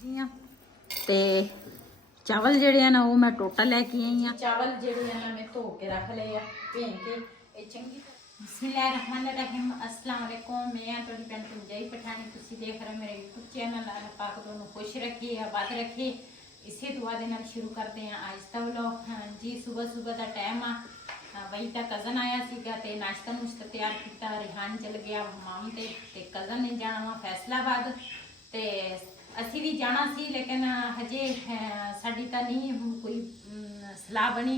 हाँ ते चावल जेडे ना वो मैं टोटा लैके आई हाँ। चावल जेडे ना मैं धो के रख ले भें के चंगी बिस्मिल्लाहिर्रहमानिर्रहीम अस्सलाम वालेकुम। मैं थोड़ी भैन पंजाबी पठानी, तुसी देख रहे मेरे यूट्यूब चैनल। अल्लाह पाक दोनों खुश रखे आबाद रखे, इसे दुआ दे नाल शुरू करते हैं आज दा व्लॉग। हाँ जी, सुबह सुबह का टाइम आ बई ता कज़न आया सीगा ते नाश्ता नुश्ता तैयार किया। रिहान चल गया माम ते कज़न ने जाना वा फैसलाबाद ते असी भी जाना सी, लेकिन हजे साडी तां नहीं कोई सलाह बनी।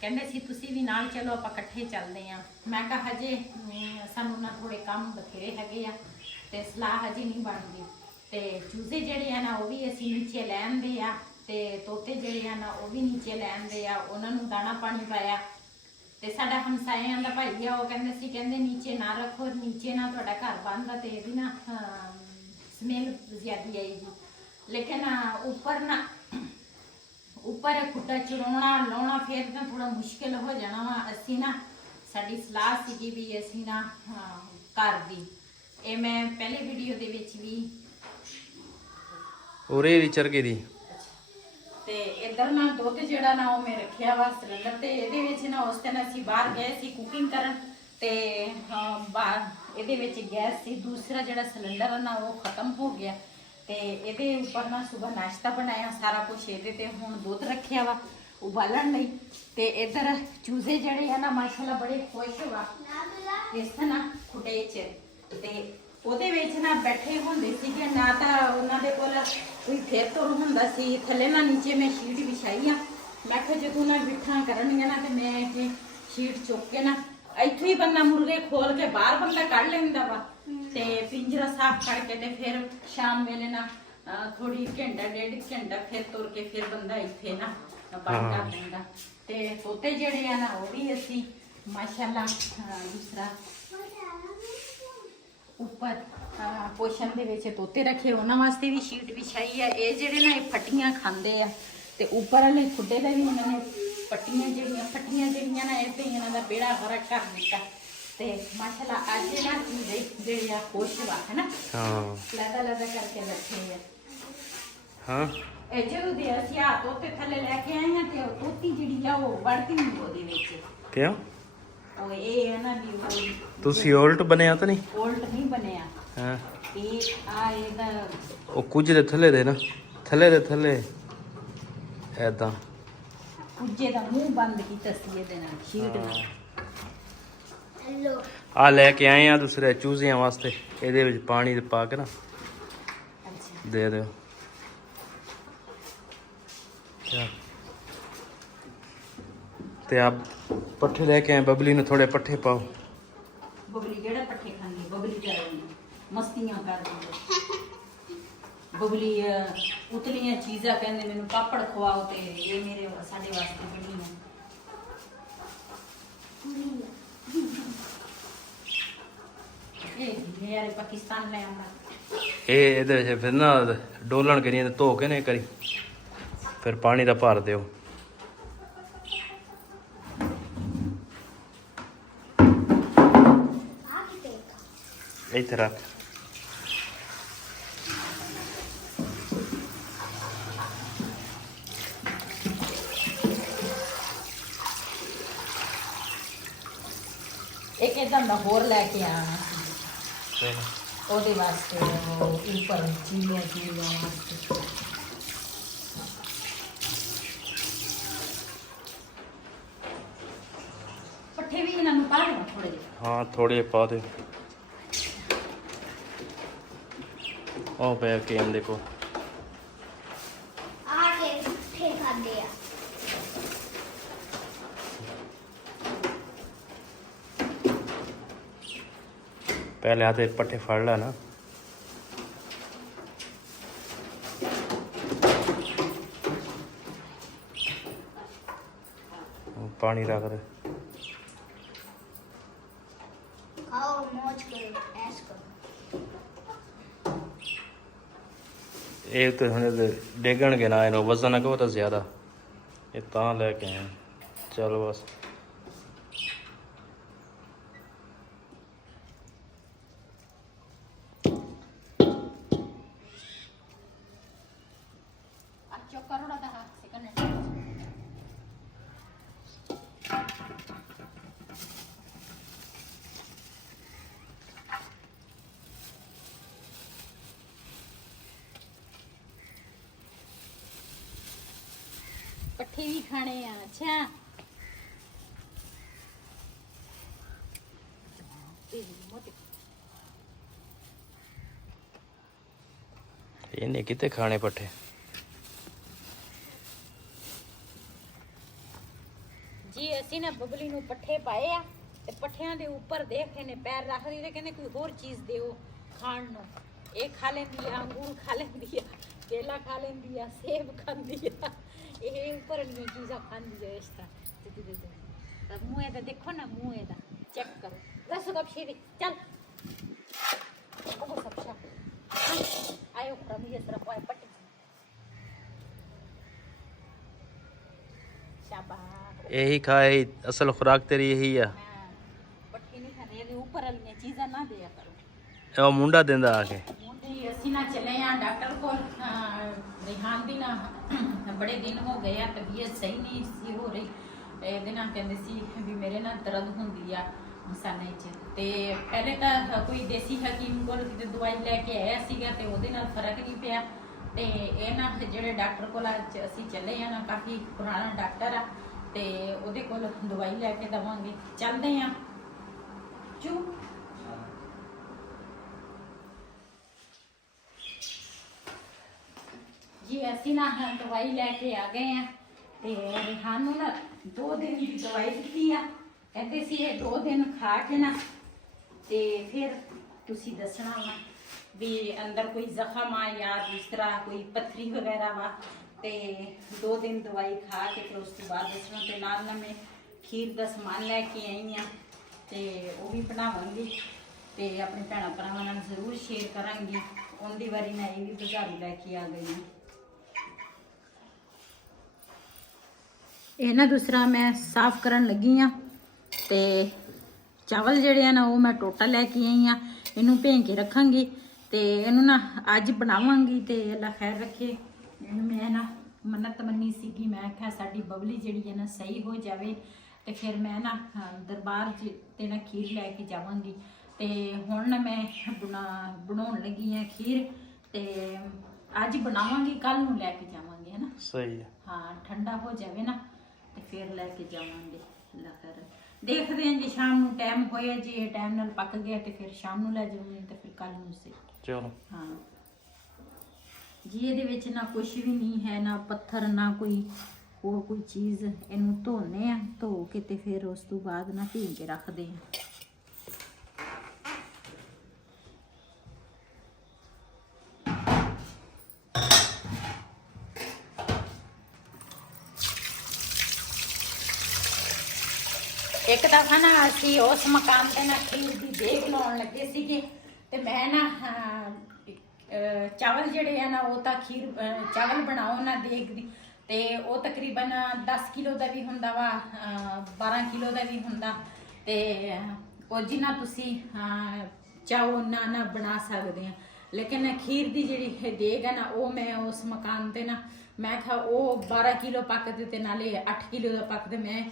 कहते सी तुसी भी नाल चलो आपां कट्ठे चलते हैं। मैं कहा हजे सानू ना थोड़े काम बथेरे हैगे आ ते सलाह हजे नहीं बनती। ते चूजे जेडे आ ना वो भी असी नीचे लैन दे आ ते तोते जेडे आ ना वो भी नीचे लैन दे आ। उन्होंने दाना पानी पाया ते साडा हमसाइयां दा भाई आ, वो कहंदे सी कहंदे नीचे ना रखो, नीचे ना तुहाडा घर बंद आ ते इहदी ना स्मैल ज्यादा आएगी। लेकिन ऊपर ना ऊपर खुट्टा चढ़ाना लाना फिर ना थोड़ा मुश्किल हो जाना वा। असी ना साडी सलाह सीगी भी असी ना घर दी ये मैं पहले वीडियो दे विच भी उरे रिचर के दी ते इधर ना दुध जेड़ा ना वो मैं रखिया वा सिलेंडर ते इहदे विच ना उस दिन असी बाहर गए सी कुकिंग करन ते बाहर इहदे विच गैस सी, दूसरा जेड़ा सिलेंडर ना वो खत्म हो गया ते इहदे ऊपर ना सुबह नाश्ता बनाया सारा कुछ इहदे ते हुण दुध रखिया वा उबालन लई। ते इधर चूजे जेड़े है ना माशाल्लाह बड़े खुश वा इस ना खुटे च ते ਉਹਦੇ ਵਿੱਚ ਨਾ ਬੈਠੇ ਹੁੰਦੇ ਸੀਗੇ ਨਾ ਤਾਂ ਉਹਨਾਂ ਦੇ ਕੋਲ ਕੋਈ ਫੇਰ ਤੁਰ ਹੁੰਦਾ ਸੀ। ਥੱਲੇ ਨਾ ਨੀਚੇ ਮੈਂ ਸ਼ੀਟ ਵਿਛਾਈ ਆ। ਮੈਂ ਕਿਹਾ ਜਦੋਂ ਨਾ ਬਿਠਾਂ ਕਰਨਗੀਆਂ ਨਾ ਤੇ ਮੈਂ ਇਹ ਸ਼ੀਟ ਚੁੱਕ ਕੇ ਨਾ ਇੱਥੋਂ ਹੀ ਬੰਦਾ ਮੁਰਗੇ ਖੋਲ ਕੇ ਬਾਹਰ ਬੰਦਾ ਕੱਢ ਲੈਂਦਾ ਵਾ ਤੇ ਪਿੰਜਰਾ ਸਾਫ਼ ਕਰਕੇ ਤੇ ਫਿਰ ਸ਼ਾਮ ਵੇਲੇ ਨਾ ਥੋੜੀ ਘੰਟਾ ਡੇਢ ਘੰਟਾ ਫਿਰ ਤੁਰ ਕੇ ਫਿਰ ਬੰਦਾ ਇੱਥੇ ਨਾ ਬੰਦ ਕਰ ਦਿੰਦਾ। ਤੇ ਤੋਤੇ ਜਿਹੜੇ ਆ ਨਾ ਉਹ ਵੀ ਅਸੀਂ ਮਾਸ਼ਾਅੱਲਾ ਦੂਸਰਾ ਉੱਪਰ ਪੋਸ਼ਨ ਦੇ ਵਿੱਚ ਤੋਤੇ ਰੱਖੇ, ਉਹਨਾਂ ਵਾਸਤੇ ਵੀ ਸ਼ੀਟ ਵਿਛਾਈ ਹੈ। ਇਹ ਜਿਹੜੇ ਨਾ ਇਹ ਫੱਟੀਆਂ ਖਾਂਦੇ ਆ ਤੇ ਉੱਪਰ ਵਾਲੇ ਖੁੱਡੇ ਦਾ ਵੀ ਇਹਨਾਂ ਨੇ ਪੱਟੀਆਂ ਜਿਹੜੀਆਂ ਨਾ ਇਹ ਤੇ ਇਹਨਾਂ ਦਾ ਬੇੜਾ ਗਰਕ ਕਰ ਦਿੱਤਾ। ਤੇ ਮਾਸ਼ਾਅੱਲਾ ਅੱਜ ਨਾ ਜਿਹੜੇ ਆ ਖੁਸ਼ ਵਾ ਹੈ ਨਾ। ਹਾਂ ਲਦਾ ਕਰਕੇ ਰੱਖੇ ਆ। ਹਾਂ ਇਹ ਜਦੋਂ ਦੇ ਅਸੀਂ ਆ ਤੋਤੇ ਥੱਲੇ ਲੈ ਕੇ ਆਏ ਆ ਤੇ ਉਹ ਤੋਤੀ ਜਿਹੜੀ ਆ ਉਹ ਵੜਦੀ ਨਹੀਂ ਉਹਦੇ ਵਿੱਚ। ਕਿਉਂ? ਉਹ ਇਹ ਹੈ ਨਾ ਵੀ ਉਹ ਤੁਸੀਂ ਉਲਟ ਬਣਿਆ ਤਾਂ ਨਹੀਂ? ਉਲਟ ਨਹੀਂ ਬਣਿਆ। ਹਾਂ ਇਹ ਆ ਇਹਦਾ ਉਹ ਕੁਝ ਦੇ ਥੱਲੇ ਦੇ ਨਾ ਥੱਲੇ ਦੇ ਥੱਲੇ ਐਦਾਂ ਕੁਝੇ ਦਾ ਮੂੰਹ ਬੰਦ ਕੀਤਾ ਸੀ ਇਹਦੇ ਨਾਲ ਸ਼ੀਟ ਨਾਲ। ਹੈਲੋ ਆ ਲੈ ਕੇ ਆਏ ਆ ਦੂਸਰੇ ਚੂਜ਼ਿਆਂ ਵਾਸਤੇ। ਇਹਦੇ ਵਿੱਚ ਪਾਣੀ ਪਾ ਕੇ ਨਾ ਦੇ ਦਿਓ। ਤੇ ਆ पट्ठे लेके आए बबली ने, थोड़े पट्ठे पाओ। बबली केड़ा पट्ठे खानी, बबली कर मस्तियां कर दी। बबली उतलियां चीज़ां कहंदे मैनू पापड़ खवाओ ते ये मेरे साडे वास्ते बनी है। ये यार पाकिस्तान ले आंदा ए इहदे विच फिर ना डोलन करिए ते धो के ने करी फिर पानी दा भर दिओ। ਇੱਥੇ ਰੱਖ। ਇੱਕ ਇਦਾਂ ਦਾ ਹੋਰ ਲੈ ਕੇ ਆਣਾ ਸੀ ਉਹਦੇ ਵਾਸਤੇ, ਉਹ ਉੱਪਰ ਚੀਲੀਆਂ ਵਾਸਤੇ। ਪੱਠੇ ਵੀ ਇਹਨਾਂ ਨੂੰ ਪਾ ਦੇਣਾ ਥੋੜੇ ਜਿਹੇ। ਹਾਂ ਥੋੜੇ ਪਾ ਦੇ। ਉਹ ਪਿਆ ਕੇਮ ਦੇਖੋ ਆ ਕੇ ਪੱਠੇ ਖਾਂਦੇ ਆ। ਪਹਿਲੇ ਆਤੇ ਪੱਠੇ ਫੜ ਲੈ ਨਾ। ਪਾਣੀ ਰੱਖ ਦੇ। ਖਾਓ ਮੌਜ ਕਰੋ ਐਸ਼ ਕਰੋ। ਇਹ ਤਾਂ ਹੁਣ ਡੇਗਣਗੇ ਨਾ, ਇਹਨੂੰ ਵਜ਼ਨ ਕੋ ਤਾਂ ਜ਼ਿਆਦਾ ਇਹ ਤਾਂ ਲੈ ਕੇ ਆਏ। ਚਲੋ ਬਸ पट्ठे भी खाने हैं। अच्छा ਇਹਨੇ ਕਿਤੇ ਖਾਣੇ ਪੱਠੇ। जी ਅਸੀਂ ਨਾ ਬਬਲੀ ਨੂੰ ਪੱਠੇ ਪਾਏ ਆ ਤੇ ਪੱਠਿਆਂ ਦੇ ਉੱਪਰ ਦੇਖ ਇਹਨੇ ਪੈਰ ਰੱਖ ਦਿੱਤੇ, ਕਹਿੰਦੇ ਕੋਈ ਹੋਰ ਚੀਜ਼ ਦਿਓ ਖਾਣ ਨੂੰ। ਇਹ ਖਾ ਲੈਂਦੀ ਆ, ਅੰਗੂਰ ਖਾ ਲੈਂਦੀ ਆ, ਕੇਲਾ ਖਾ ਲੈਂਦੀ ਆ, ਸੇਬ ਖਾਂਦੀ ਆ, ਇਹ ਉੱਪਰ ਵਾਲੀਆਂ ਚੀਜ਼ਾਂ ਖਾਂਦੀ ਆ। ਇਸ ਤਾਂ ਮੂੰਹ ਇਹਦਾ ਦੇਖੋ ਨਾ, ਮੂੰਹ ਇਹਦਾ ਚੈੱਕ ਕਰੋ। ਦੱਸੋ ਕਬ ਸ਼ੇਰੀ ਚੱਲ ਉਹ ਸਭ ਸ਼ਾ ਆਇਓ ਪ੍ਰਮ ਇਹ ਤਰਫ ਆਏ ਪੱਟੀ शाबाश। यही खाए, असल खुराक तेरी यही है। पट्टी नहीं खाने, ये ऊपर वाली चीज़ां ना दिया करो। ਉਹ ਮੁੰਡਾ ਦਿੰਦਾ ਆ ਕੇ। मुंडी ਅਸੀਂ ਨਾ ਚਲੇ ਆ ਡਾਕਟਰ ਕੋਲ। ਰਿਹਾਨ ਦੀ ਨਾ ਬੜੇ ਦਿਨ ਹੋ ਗਏ ਆ, ਤਬੀਅਤ ਸਹੀ ਨਹੀਂ ਸੀ ਹੋ ਰਹੀ। ਇਹਦੇ ਨਾਲ ਕਹਿੰਦੇ ਸੀ ਵੀ ਮੇਰੇ ਨਾਲ ਦਰਦ ਹੁੰਦੀ ਆ ਮਸਾਨੇ 'ਚ। ਤੇ ਪਹਿਲੇ ਤਾਂ ਕੋਈ ਦੇਸੀ ਹਕੀਮ ਕੋਲ ਕਿਤੇ ਦਵਾਈ ਲੈ ਕੇ ਆਇਆ ਸੀਗਾ ਤੇ ਉਹਦੇ ਨਾਲ ਫਰਕ ਨਹੀਂ ਪਿਆ। ਤੇ ਇਹ ਨਾ ਜਿਹੜੇ ਡਾਕਟਰ ਕੋਲ ਅੱਜ ਅਸੀਂ ਚੱਲੇ ਆ ਨਾ, ਕਾਫੀ ਪੁਰਾਣਾ ਡਾਕਟਰ ਆ ਤੇ ਉਹਦੇ ਕੋਲ ਦਵਾਈ ਲੈ ਕੇ ਦਵਾਂਗੇ। ਚੱਲਦੇ ਆ ਚੂ। ਜੀ ਅਸੀਂ ਨਾ ਦਵਾਈ ਲੈ ਕੇ ਆ ਗਏ ਆ ਤੇ ਰਿਹਾਨ ਨੂੰ ਨਾ 2 ਦਿਨ ਦੀ ਦਵਾਈ ਦਿੱਤੀ ਆ। ਕਹਿੰਦੇ ਸੀ ਇਹ 2 ਦਿਨ ਖਾ ਕੇ ਨਾ ਤੇ ਫਿਰ ਤੁਸੀਂ ਦੱਸਣਾ ਵਾ ਵੀ ਅੰਦਰ ਕੋਈ ਜ਼ਖਮ ਆ ਜਾਂ ਜਿਸ ਤਰ੍ਹਾਂ ਕੋਈ ਪੱਥਰੀ ਵਗੈਰਾ ਵਾ। ਤੇ 2 ਦਿਨ ਦਵਾਈ ਖਾ ਕੇ ਫਿਰ ਉਸ ਤੋਂ ਬਾਅਦ ਦੱਸਣਾ। ਤੇ ਨਾਲ ਨਾ ਮੈਂ ਖੀਰ ਦਾ ਸਮਾਨ ਲੈ ਕੇ ਆਈ ਆ ਤੇ ਉਹ ਵੀ ਬਣਾਵਾਂਗੀ ਤੇ ਆਪਣੇ ਭੈਣਾਂ ਭਰਾਵਾਂ ਨਾਲ ਜ਼ਰੂਰ ਸ਼ੇਅਰ ਕਰਾਂਗੀ। ਉਹਦੀ ਵਾਰੀ ਮੈਂ ਇਹ ਵੀ ਬਾਜ਼ਾਰੋਂ ਲੈ ਕੇ ਆ ਗਈ ਹਾਂ। ਇਹ ਨਾ ਦੂਸਰਾ ਮੈਂ ਸਾਫ਼ ਕਰਨ ਲੱਗੀ ਆ ਤੇ ਚਾਵਲ ਜਿਹੜੇ ਆ ਨਾ ਉਹ ਮੈਂ ਟੋਟਾ ਲੈ ਕੇ ਆਈ ਆ। ਇਹਨੂੰ ਭੇਂ ਕੇ ਰੱਖਾਂਗੀ ਤੇ ਇਹਨੂੰ ਨਾ ਅੱਜ ਬਣਾਵਾਂਗੀ ਤੇ ਅੱਲਾ ਖੈਰ ਰੱਖੇ। ਇਹਨੂੰ ਮੈਂ ਨਾ ਮੰਨਤ ਮੰਨੀ ਸੀਗੀ, ਮੈਂ ਕਿਹਾ ਸਾਡੀ ਬਬਲੀ ਜਿਹੜੀ ਹੈ ਨਾ ਸਹੀ ਹੋ ਜਾਵੇ ਤੇ ਫਿਰ ਮੈਂ ਨਾ ਦਰਬਾਰ 'ਚ ਤੇ ਨਾ ਖੀਰ ਲੈ ਕੇ ਜਾਵਾਂਗੀ। ਤੇ ਹੁਣ ਨਾ ਮੈਂ ਬਣਾਉਣ ਲੱਗੀ ਆ ਖੀਰ ਤੇ ਅੱਜ ਬਣਾਵਾਂਗੀ, ਕੱਲ ਨੂੰ ਲੈ ਕੇ ਜਾਵਾਂਗੇ, ਹੈ ਨਾ। ਸਹੀ ਹੈ। ਹਾਂ ਠੰਡਾ ਹੋ ਜਾਵੇ ਨਾ ਤੇ ਫਿਰ ਲੈ ਕੇ ਜਾਵਾਂਗੇ। ਅੱਲਾ ਖੈਰ ਦੇਖਦੇ ਹਾਂ, ਜੇ ਸ਼ਾਮ ਨੂੰ ਟਾਈਮ ਹੋਇਆ, ਜੇ ਇਹ ਟਾਈਮ ਨਾਲ ਪੱਕ ਗਿਆ ਤੇ ਫਿਰ ਸ਼ਾਮ ਨੂੰ ਲੈ ਜਾਵਾਂਗੇ ਤੇ ਫਿਰ ਕੱਲ ਨੂੰ ਸੇ। ਚਲੋ ਹਾਂ ਜੀ। ਇਹਦੇ ਵਿੱਚ ਨਾ ਕੁਝ ਵੀ ਨਹੀਂ ਹੈ, ਨਾ ਪੱਥਰ ਨਾ ਕੋਈ ਹੋਰ ਕੋਈ ਚੀਜ਼। ਇਹਨੂੰ ਧੋਨੇ ਆ, ਧੋ ਕੇ ਤੇ ਫਿਰ ਉਸ ਤੋਂ ਬਾਅਦ ਨਾ ਭੀਂ ਕੇ ਰੱਖਦੇ ਆ। ਇੱਕ ਦਫਾ ਨਾ ਅਸੀਂ ਉਸ ਮਕਾਨ ਤੇ ਨਾ ਖੀਰ ਦੀ ਦੇਗ ਲਾਉਣ ਲੱਗੇ ਸੀਗੇ ਤੇ ਮੈਂ ਨਾ ਚਾਵਲ ਜਿਹੜੇ ਆ ਨਾ ਉਹ ਤਾਂ ਖੀਰ ਚਾਵਲ ਬਣਾਓ ਨਾ ਦੇਗ ਦੀ ਤੇ ਉਹ ਤਕਰੀਬਨ 10 ਕਿਲੋ ਦਾ ਵੀ ਹੁੰਦਾ ਵਾ, 12 ਕਿਲੋ ਦਾ ਵੀ ਹੁੰਦਾ ਤੇ ਉਹ ਜਿੰਨਾ ਤੁਸੀਂ ਚਾਹੋ ਨਾ ਬਣਾ ਸਕਦੇ ਆ। ਲੇਕਿਨ ਖੀਰ ਦੀ ਜਿਹੜੀ ਦੇਗ ਹੈ ਨਾ ਉਹ ਮੈਂ ਉਸ ਮਕਾਨ ਤੇ ਨਾ ਮੈਂ ਕਿਹਾ ਉਹ 12 ਕਿਲੋ ਪੱਕਦੇ ਤੇ ਨਾਲੇ 8 ਕਿਲੋ ਦਾ ਪੱਕਦੇ। ਮੈਂ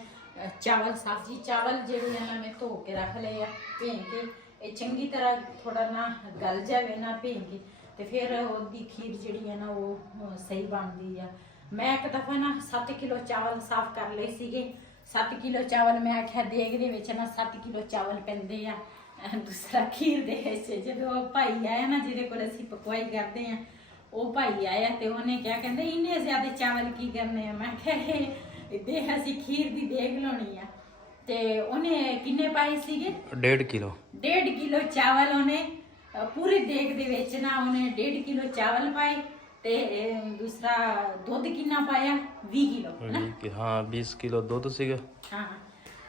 ਚਾਵਲ ਸਬਜ਼ੀ ਚਾਵਲ ਜਿਹੜੇ ਆ ਨਾ ਮੈਂ ਧੋ ਕੇ ਰੱਖ ਲਏ ਆ ਭੇਂ ਕੇ। ਇਹ ਚੰਗੀ ਤਰ੍ਹਾਂ ਥੋੜਾ ਨਾ ਗਲ ਜਾਵੇ ਨਾ ਭੇਂ ਕੇ ਤੇ ਫਿਰ ਉਹਦੀ ਖੀਰ ਜਿਹੜੀ ਆ ਨਾ ਉਹ ਸਹੀ ਬਣਦੀ ਆ। ਮੈਂ ਇੱਕ ਦਫਾ ਨਾ 7 ਕਿਲੋ ਚਾਵਲ ਸਾਫ਼ ਕਰ ਲਏ ਸੀਗੇ। 7 ਕਿਲੋ ਚਾਵਲ ਮੈਂ ਆਖਿਆ ਦੇਗ ਦੇ ਵਿੱਚ ਨਾ 7 ਕਿਲੋ ਚਾਵਲ ਪੈਂਦੇ ਆ ਦੂਸਰਾ ਖੀਰ ਦੇ ਵਿੱਚ। ਜਦੋਂ ਭਾਈ ਆਇਆ ਨਾ ਜਿਹਦੇ ਕੋਲ ਅਸੀਂ ਪਕਵਾਈ ਕਰਦੇ ਆ, ਉਹ ਭਾਈ ਆਇਆ ਤੇ ਉਹਨੇ ਕਿਹਾ, ਕਹਿੰਦੇ ਇੰਨੇ ਜ਼ਿਆਦਾ ਚਾਵਲ ਕੀ ਕਰਨੇ ਆ। ਮੈਂ ਕਿਹਾ ਦੇਖ ਅਸੀਂ ਖੀਰ ਦੀ ਦੇਗ ਲਾਉਣੀ ਆ। ਤੇ ਉਹਨੇ ਕਿੰਨੇ ਪਾਏ ਸੀਗੇ? 1.5 ਕਿਲੋ। 1.5 ਕਿਲੋ ਚਾਵਲ ਉਹਨੇ ਪੂਰੀ ਦੇਗ ਦੇ ਵਿੱਚ ਨਾ ਉਹਨੇ 1.5 ਕਿਲੋ ਚਾਵਲ ਪਾਏ ਤੇ ਦੂਸਰਾ ਦੁੱਧ ਕਿੰਨਾ ਪਾਇਆ? 20 ਕਿਲੋ ਨਾ। ਹਾਂ 20 ਕਿਲੋ ਦੁੱਧ ਸੀਗਾ। ਹਾਂ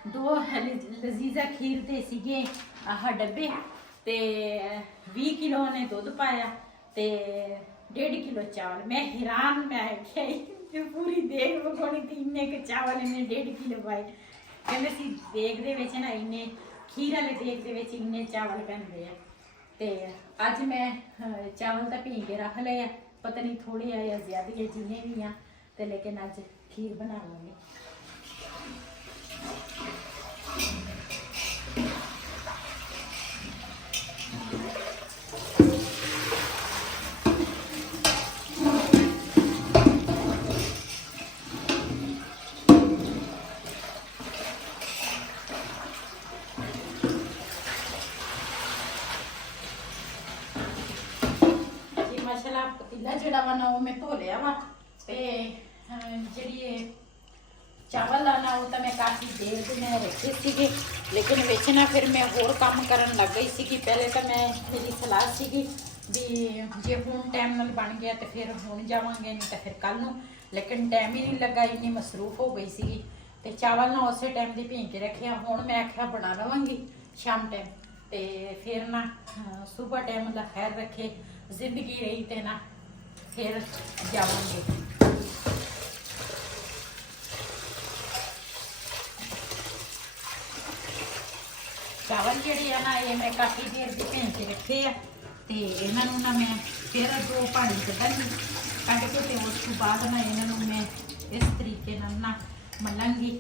2 ਲਜ਼ੀਜ਼ਾ ਖੀਰ ਦੇ ਸੀਗੇ ਆਹ ਡੱਬੇ ਤੇ 20 ਕਿਲੋ ਉਹਨੇ ਦੁੱਧ ਪਾਇਆ ਤੇ 1.5 ਕਿਲੋ ਚਾਵਲ। ਮੈਂ ਹੈਰਾਨ, ਮੈਂ ਕਿਹਾ ਪੂਰੀ ਦੇਗ ਪਕਾਉਣੀ ਤੇ ਇੰਨੇ ਕੁ ਚਾਵਲ ਇਹਨੇ 1.5 ਕਿਲੋ ਪਾਏ। ਕਹਿੰਦੇ ਸੀ ਦੇਗ ਦੇ ਵਿੱਚ ਨਾ ਇੰਨੇ ਖੀਰ ਵਾਲੇ ਦੇਗ ਦੇ ਵਿੱਚ ਇੰਨੇ ਚਾਵਲ ਪੈਂਦੇ ਆ। ਤੇ ਅੱਜ ਮੈਂ ਚਾਵਲ ਤਾਂ ਭੀਂ ਕੇ ਰੱਖ ਲਏ ਆ, ਪਤਾ ਨਹੀਂ ਥੋੜੇ ਆ ਜਾਂ ਜ਼ਿਆਦਾ ਜਿੰਨੇ ਵੀ ਆ ਤੇ ਲੇਕਿਨ ਅੱਜ ਖੀਰ ਬਣਾ ਲਵਾਂਗੇ। ਪਤੀਲਾ ਜਿਹੜਾ ਵਾ ਨਾ ਉਹ ਮੈਂ ਧੋ ਲਿਆ ਵਾ ਤੇ ਜਿਹੜੀ ਇਹ ਚਾਵਲ ਆ ਨਾ ਉਹ ਤਾਂ ਮੈਂ ਕਾਫੀ ਦੇਰ ਦੇ ਮੈਂ ਰੱਖੇ ਸੀਗੇ, ਲੇਕਿਨ ਵਿੱਚ ਨਾ ਫਿਰ ਮੈਂ ਹੋਰ ਕੰਮ ਕਰਨ ਲੱਗ ਗਈ ਸੀਗੀ। ਪਹਿਲੇ ਤਾਂ ਮੇਰੀ ਸਲਾਹ ਸੀਗੀ ਵੀ ਜੇ ਹੁਣ ਟਾਈਮ ਨਾਲ ਬਣ ਗਿਆ ਤੇ ਫਿਰ ਹੁਣ ਜਾਵਾਂਗੇ, ਨਹੀਂ ਤਾਂ ਫਿਰ ਕੱਲ ਨੂੰ, ਲੇਕਿਨ ਟਾਈਮ ਹੀ ਨਹੀਂ ਲੱਗਾ, ਇੰਨੀ ਮਸਰੂਫ ਹੋ ਗਈ ਸੀਗੀ। ਤੇ ਚਾਵਲ ਨਾ ਉਸੇ ਟਾਈਮ ਦੇ ਭੀਂ ਕੇ ਰੱਖਿਆ, ਹੁਣ ਮੈਂ ਆਖਿਆ ਬਣਾ ਲਵਾਂਗੀ ਸ਼ਾਮ ਟਾਈਮ, ਤੇ ਫਿਰ ਨਾ ਸਵੇਰ ਟਾਈਮ ਦਾ ਖੈਰ ਰੱਖੇ ਜ਼ਿੰਦਗੀ ਰਹੀ ਤੇ ਨਾ ਫਿਰ ਜਾਵਾਂਗੇ। ਚਾਵਲ ਜਿਹੜੇ ਆ ਨਾ ਇਹ ਮੈਂ ਕਾਫੀ ਦੇਰ ਦੇ ਭੇਂ ਕੇ ਰੱਖੇ ਆ ਤੇ ਇਹਨਾਂ ਨੂੰ ਨਾ ਮੈਂ ਫਿਰ 2 ਪਾਣੀ ਕੱਢਾਂਗੀ, ਕੱਢ ਕੇ ਤੇ ਉਸ ਤੋਂ ਬਾਅਦ ਨਾ ਇਹਨਾਂ ਨੂੰ ਮੈਂ ਇਸ ਤਰੀਕੇ ਨਾਲ ਨਾ ਮਲਾਂਗੀ।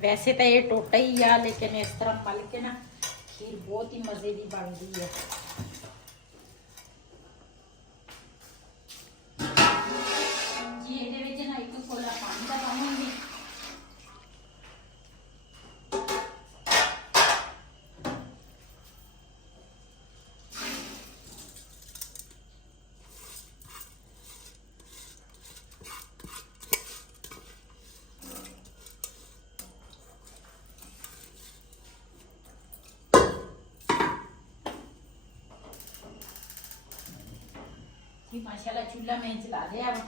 ਵੈਸੇ ਤਾਂ ਇਹ ਟੋਟਾ ਹੀ ਆ, ਲੇਕਿਨ ਇਸ ਤਰ੍ਹਾਂ ਮਲ ਕੇ ਨਾ ਖੀਰ ਬਹੁਤ ਹੀ ਮਜ਼ੇ ਦੀ ਬਣਦੀ ਹੈ। ਜੀ ਇਹਦੇ ਵਿੱਚ ਨਾ 1 ਕੋਲਾ ਪਾਣੀ ਦਾ ਪਾਵਾਂਗੀ। जी माशाल्लाह चूल्हा मैं जला दिया अब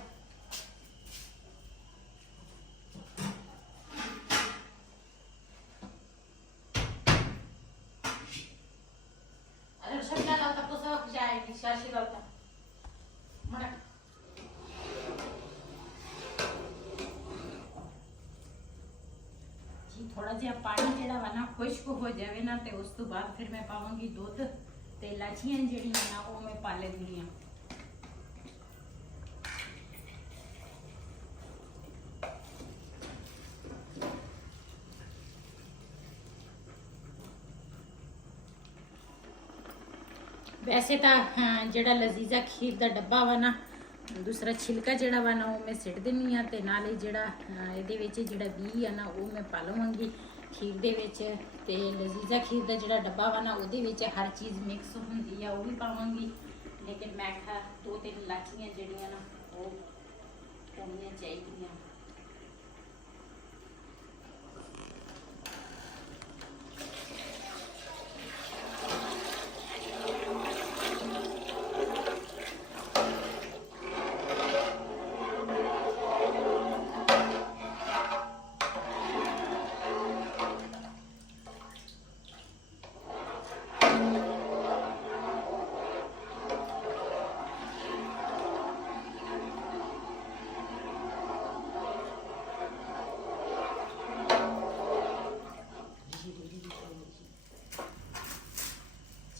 अरे शबना लाता तो सब जाएगी शाशी लाता मरा जी थोड़ा जिहा पानी जेड़ा वा ना खुश्क हो जावे ना ते उस तो बाद फिर मैं पावांगी दूध ते इलाचियां जेड़ियां ना वो मैं पा लेंदी हां। वैसे तो ਜਿਹੜਾ ਲਜ਼ੀਜ਼ਾ ਖੀਰ ਦਾ ਡੱਬਾ ਵਾ ਨਾ ਦੂਸਰਾ ਛਿਲਕਾ ਜਿਹੜਾ ਵਾ ਨਾ ਉਹ ਮੈਂ ਸਿੱਟ ਦਿੰਨੀ ਆ ਤੇ ਨਾਲੇ ਜਿਹੜਾ ਇਹਦੇ ਵਿੱਚ ਜਿਹੜਾ ਬੀ ਆ ਨਾ ਉਹ ਮੈਂ ਪਾ ਲਵਾਂਗੀ ਖੀਰ ਦੇ ਵਿੱਚ। ਤੇ ਲਜ਼ੀਜ਼ਾ ਖੀਰ ਦਾ ਜਿਹੜਾ ਡੱਬਾ ਵਾ ਨਾ ਉਹਦੇ ਵਿੱਚ ਹਰ ਚੀਜ਼ ਮਿਕਸ ਹੁੰਦੀ ਆ, ਉਹ ਵੀ ਪਾਵਾਂਗੀ, ਲੇਕਿਨ ਮੈਂ ਕਿਹਾ 2-3 ਇਲਾਚੀਆਂ ਜਿਹੜੀਆਂ ਨਾ ਉਹ ਪਾਉਣੀਆਂ ਚਾਹੀਦੀਆਂ।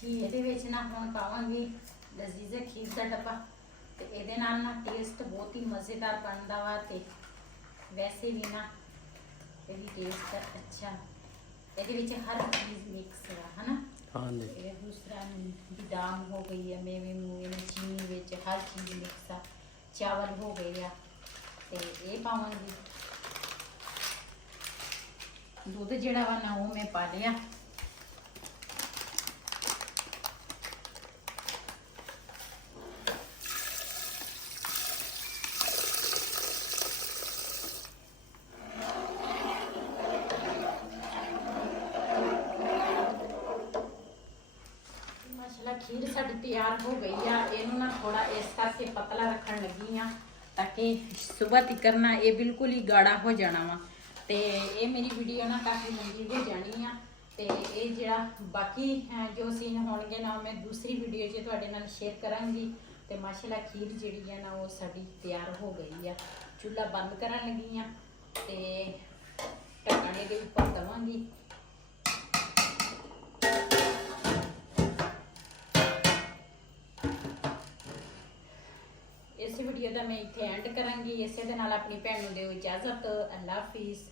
ਇਹਦੇ ਵਿੱਚ ਨਾ ਹੁਣ ਪਾਵਾਂਗੀ ਲਜ਼ੀਜ਼ਾ ਖੀਰ ਦਾ ਡੱਬਾ ਤੇ ਇਹਦੇ ਨਾਲ ਨਾ ਟੇਸਟ ਬਹੁਤ ਹੀ ਮਜ਼ੇਦਾਰ ਬਣਦਾ ਵਾ ਤੇ ਵੈਸੇ ਵੀ ਨਾ ਇਹਦੀ ਟੇਸਟ ਅੱਛਾ, ਇਹਦੇ ਵਿੱਚ ਹਰ ਚੀਜ਼ ਮਿਕਸ ਹੈ ਹਨਾ। हाँ जी, ਇਹ ਦੂਸਰਾ ਬਦਾਮ ਹੋ ਗਈ ਹੈ, ਮੇਵੇ ਮੂਵੇ ਨੇ ਚੀਨੀ ਵਿੱਚ ਹਰ ਚੀਜ਼ ਮਿਕਸ ਆ, ਚਾਵਲ ਹੋ ਗਏ ਆ ਤੇ ਇਹ ਪਾਵਾਂਗੀ। ਦੁੱਧ ਜਿਹੜਾ ਵਾ ਨਾ ਉਹ ਮੈਂ ਪਾ ਲਿਆ। खीर साड़ी तैयार हो गई है। इनू ना थोड़ा इस करके पतला रखन लगी हाँ ताकि सुबह तक ना ये बिल्कुल ही गाढ़ा हो जाना वा। तो ये मेरी वीडियो ना काफ़ी लंबी हो जानी आ। तो ये जरा बाकी जो सीन होंगे ना मैं दूसरी वीडियो च तुहाडे नाल शेयर करांगी। तो माशाल्लाह खीर जिहड़ी है ना वो साड़ी तैयार हो गई है। चूल्हा बंद करन लगी हाँ तो ढक्कन दे उपर दवांगी। इस वीडियो का मैं इत्थे एंड करांगी। इसे दे नाल अपनी भैन नूं दिओ इजाजत। अल्लाह हाफिज़।